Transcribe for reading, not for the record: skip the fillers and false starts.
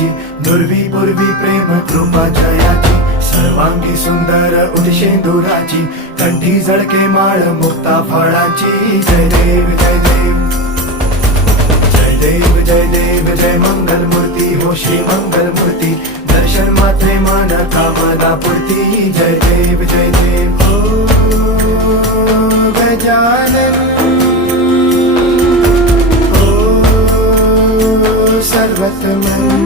जयाची, दुर्वी पूर्वी प्रेम कृपा जयाची, सर्वांगी सुंदर उदिशेंदुराची, कंठी झळके माळ मुक्ता फळाची. जय देव जय देव जय देव जय देव जय मंगल मूर्ती हो श्री मंगल मूर्ती, दर्शन मात्रे मन कामना पूर्ती. जय देव जय देव हो गजानन हो सर्वतमन.